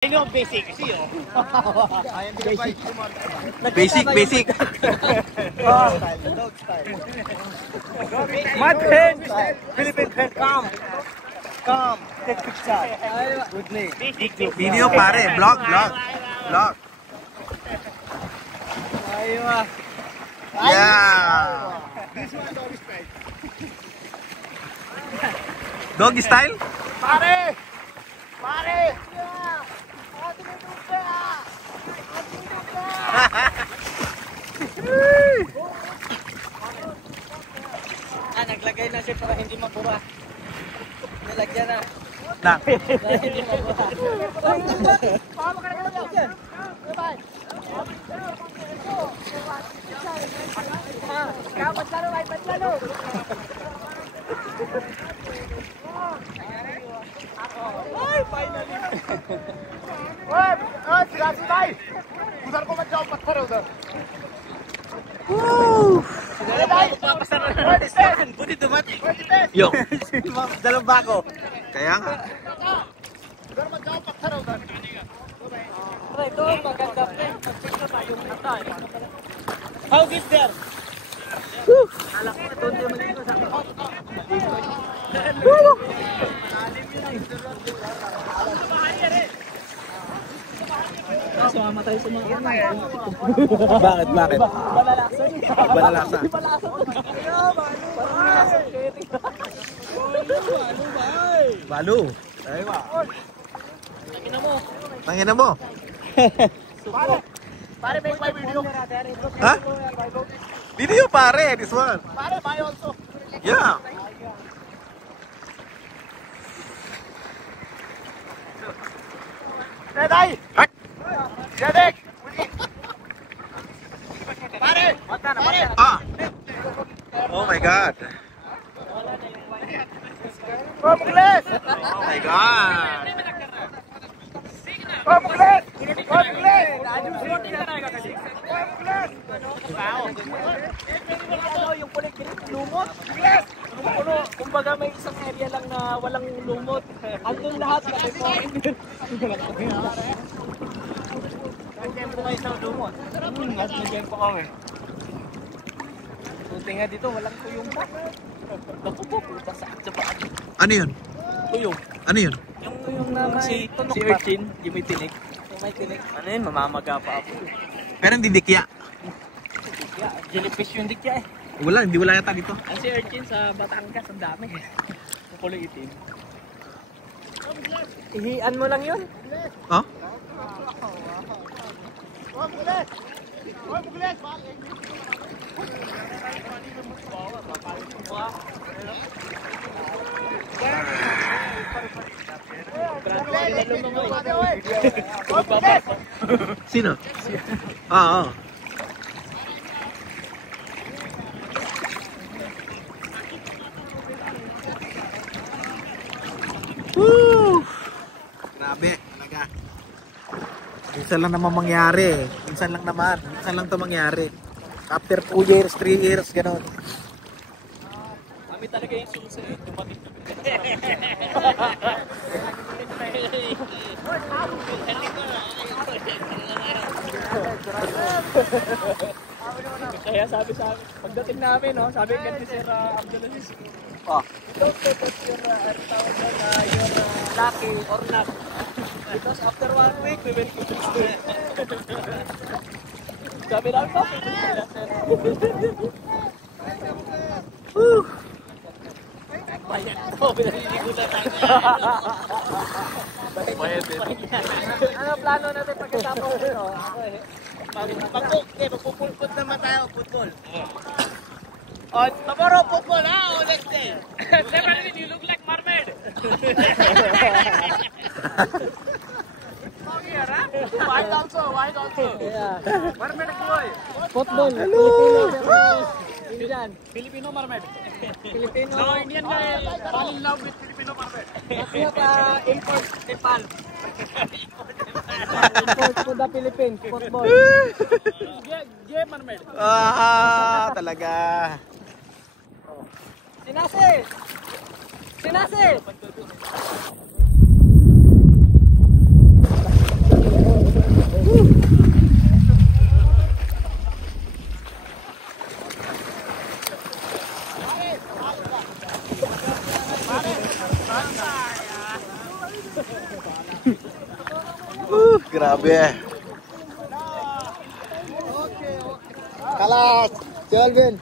Ini yung basic kasi oh. Basic. Dog style. My pen. Philippine pen. Calm. Take picture. Good name. Video pare, vlog. Aywa. Yeah. This one dog style. Dog style? Pare. Naglagay na siya para hindi mabura. Nilagyan na. Para hindi mabura. Ay, finally. ओए सिराजी भाई उधर को मत जाओ पत्थर है उधर buti dumating Yo. dalawang bako Kaya nga. uधर मत जाओ पत्थर है उधर ito maganda pre pagpicture tayo muna how deep there alak ko doon tayo maligo sa sumamatay sa mga Bakit? Balalaksan. Balu. Tangina mo. Pare, make my video. Ha? Video pare, this one. Pare, buy also. Yeah. Ready? Ready? Pare! Ah. Oh my god. Mugles! Oh my god. Mugles! Mugles! Yung pulik-pulik lumot. Puno, kumbaga may isang area lang na walang lumot. Andun lahat na nag-tempo kayo sa lumot. Mas nag-tempo kami. Buti nga dito, walang tuyong pa. Naku po, puta sa baan. Ano yun? Tuyong. Ano yun? Yung tuyong na may tunok Si pa. Urchin, yung may tinik. Yung may tinik. Ano yun, mamamaga pa ako. Pero hindi dikya. Dikya. Jellyfish yung dikya eh. Hindi wala yata dito. Ang si Urchin sa Batangas, ang dami. Yung kulay itim. Ihian mo lang yun. Oh? Sino? Oo. Woo! Grabe, talaga. Minsan lang naman mangyari. Minsan lang to mangyari. After 2 years, 3 years, gano'n. Kami talaga yung susunod, dumating na. Kaya sabi sa amin, pagdating namin, no, sabi ka ni Sir Abdulaziz, don't take us your lucky or not. Because after 1 week, we will keep it still. Sabi namin, okay, Bayan to, pinaliligo na tayo. Ano plano natin pagkatapos ito? Magpupulpot naman tayo, football. Oh, tomorrow football, ha? O next day? Separately, you look like mermaid. White also. Yeah. Mermaid boy. Football. Hello. Indian. Filipino mermaid. Filipino. No, Indian guy fall in love with Filipino mermaid. Import Nepal. Import to the Philippines. Football. Gay mermaid. Talaga. Sinase! Grabe. Kalas. Si Alvin.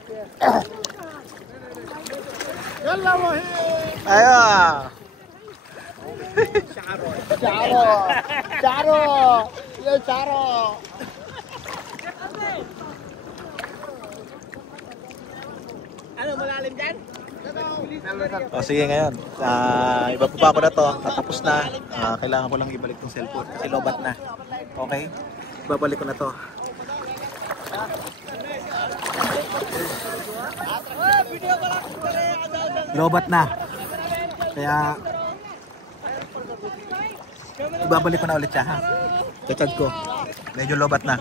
Ayun. Charo. Charo. Yo, Charo. Ano, malalim dyan? O sige ngayon, ibababa ko na to, tatapos na. Kailangan ko lang ibalik ng cellphone kasi lobat na. Okay? Ibabalik ko na to. Lobat na. Kaya ibabalik ko na ulit siya ha. Kachad ko. Medyo lobat na.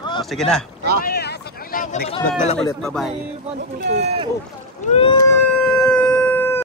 O sige na. Next vlog na lang ulit. Bye-bye.